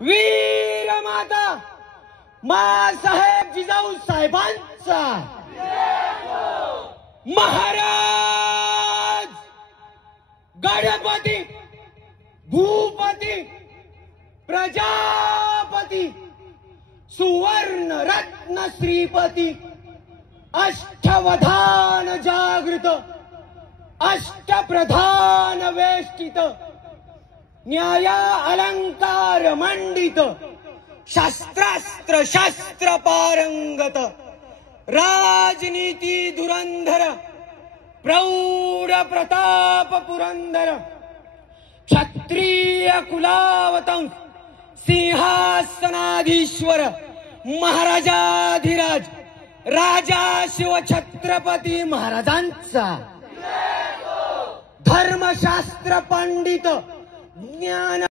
वीर माता मासाहेब जिजाऊ साहेबांचा महाराज गणपती भूपती प्रजापती सुवर्ण रत्न श्रीपती अष्टवधान जागृत अष्टप्रधान वेष्टित न्याया अलंकार मंडित शास्त्रास्त्र शास्त्र पारंगत राजनीती धुरंधर प्रौढ प्रताप पुरंदर क्षत्रिय कुलावतम सिंहासनाधीश्वर महाराजाधिराज राजा शिवछत्रपती महाराजांचा धर्मशास्त्र पंडित ज्ञान